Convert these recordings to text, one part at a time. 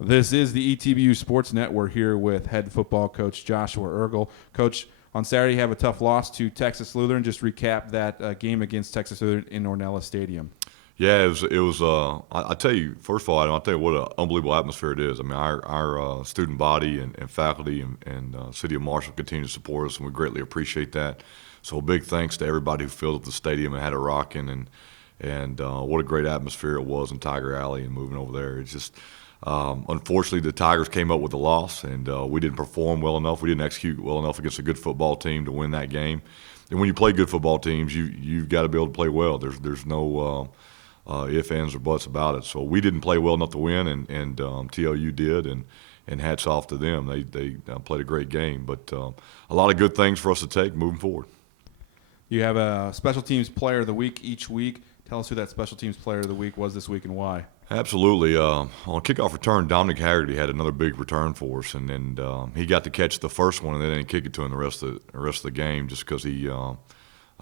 This is the ETBU Sports Net. We're here with head football coach Joshua Eargle. Coach, on Saturday you have a tough loss to Texas Lutheran. Just recap that game against Texas Lutheran in Ornella Stadium. Yeah, it was. I tell you, first of all, I'll tell you what an unbelievable atmosphere it is. I mean, our student body and faculty and City of Marshall continue to support us, and we greatly appreciate that. So, a big thanks to everybody who filled up the stadium and had it rocking, and what a great atmosphere it was in Tiger Alley and moving over there. It's just. Unfortunately, the Tigers came up with a loss, and we didn't perform well enough. We didn't execute well enough against a good football team to win that game. And when you play good football teams, you've got to be able to play well. There's no ifs, ands, or buts about it. So we didn't play well enough to win, and TLU did, and hats off to them. They played a great game, but a lot of good things for us to take moving forward. You have a special teams player of the week each week. Tell us who that special teams player of the week was this week and why. Absolutely. On kickoff return, Dominic Haggerty had another big return for us, and he got to catch the first one, and they didn't kick it to him the rest of the game just because he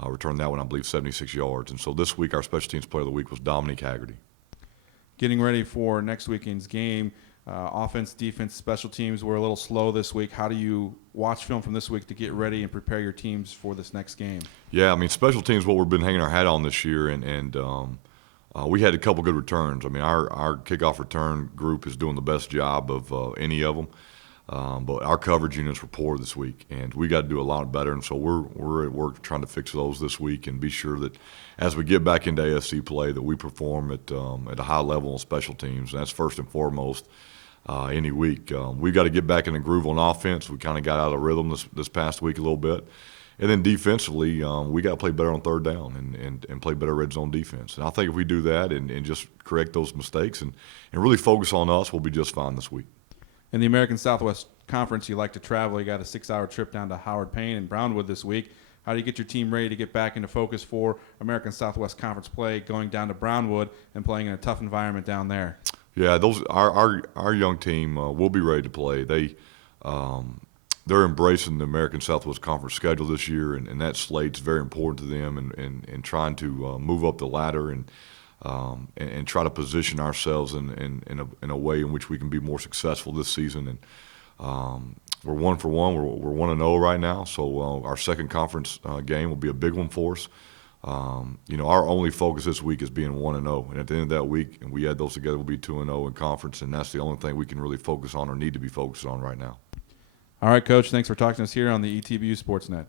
returned that one, I believe, 76 yards. And so this week, our special teams player of the week was Dominic Haggerty. Getting ready for next weekend's game, offense, defense, special teams were a little slow this week. How do you watch film from this week to get ready and prepare your teams for this next game? Yeah, I mean, special teams, what we've been hanging our hat on this year, and we had a couple good returns. I mean, our kickoff return group is doing the best job of any of them. But our coverage units were poor this week, and we got to do a lot better. And so we're at work trying to fix those this week and be sure that as we get back into AFC play that we perform at a high level on special teams. And that's first and foremost any week. We've got to get back in the groove on offense. We kind of got out of rhythm this past week a little bit. And then defensively, we got to play better on third down and play better red zone defense. And I think if we do that and just correct those mistakes and really focus on us, we'll be just fine this week. In the American Southwest Conference, you like to travel. You got a 6-hour trip down to Howard Payne and Brownwood this week. How do you get your team ready to get back into focus for American Southwest Conference play, going down to Brownwood and playing in a tough environment down there? Yeah, our young team will be ready to play. They're embracing the American Southwest Conference schedule this year, and that slate's very important to them and trying to move up the ladder and try to position ourselves in a way in which we can be more successful this season. And we're 1 for 1. We're 1-0 right now, so our second conference game will be a big one for us. Our only focus this week is being 1-0, and at the end of that week, and we add those together, we'll be 2-0 in conference, and that's the only thing we can really focus on or need to be focused on right now. All right, Coach, thanks for talking to us here on the ETBU Sportsnet.